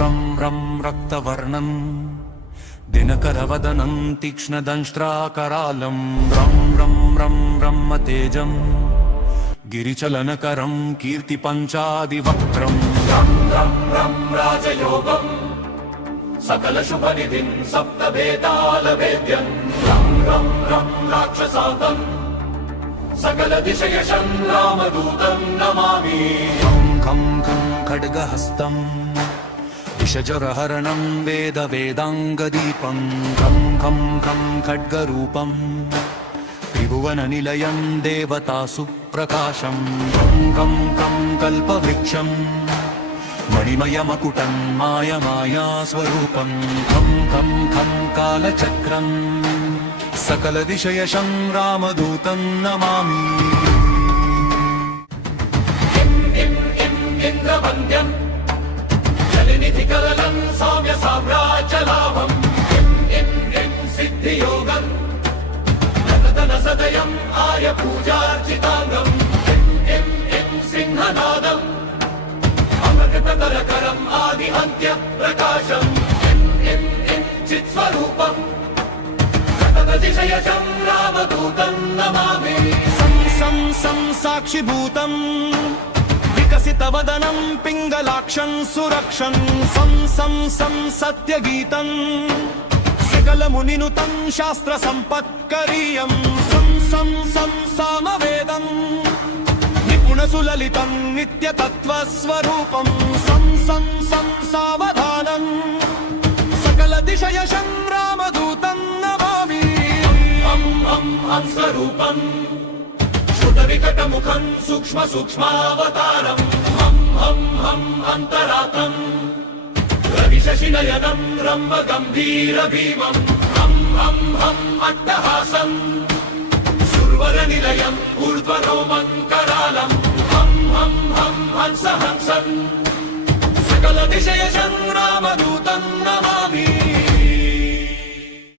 रं रं रक्तवर्णं दिनकरवदनं तीक्ष्णदंष्ट्राकरालं रं रं रं ब्रह्मतेजं गिरिचलनकरं कीर्तिपञ्चादिवक्त्रं रं रं रं राजयोगं सकलशुभनिधिं सप्तभेदालवेद्यं रं रं रं राक्षसान्तं सकलदिशयशं रामदूतं नमामि खं खं खं खड्गहस्तं विषजरहरणं वेदवेदाङ्गदीपं खं खं खं खड्गरूपं त्रिभुवननिलयं देवतासु प्रकाशं खं खं खं कल्पवृक्षं मणिमयमकुटं मायमायास्वरूपं खं खं खं कालचक्रं सकलदिशयशं रामदूतं नमामि इन्द्रवन्द्यं जलनिधिकलनं सौम्य साम्राज्यलाभं सिद्धियोगं नतनसदयम् आर्यपूजार्चिताङ्गं सिंहनादम् अमृततरकरम् आदि अन्त्यप्रकाशं चित्स्वरूपं सकलदिशयशं रामदूतं नमामि सं सं साक्षिभूतं विकसितवदनं पिङ्गलाक्षं सुरक्षं सं सं सं सत्यगीतं सकलमुनिनुतं शास्त्रसम्पत्करीयं सं सं सं सामवेदं निपुणसुललितं नित्यतत्त्वस्वरूपं सं सं सं सावधानं सकलदिशयशं रामदूतं नमामि स्वरूपं श्रुतविकटमुखं सूक्ष्म सूक्ष्मावतारं हं हं हं अन्तरातं रविशशिनयनं रम्भगम्भीरभीमं हं हं हं अट्टहासं सुरवरनिलयम् ऊर्ध्वरोमं करालं हं हं हं हंस हंसन् सकलदिशयशं रामदूतं नमामि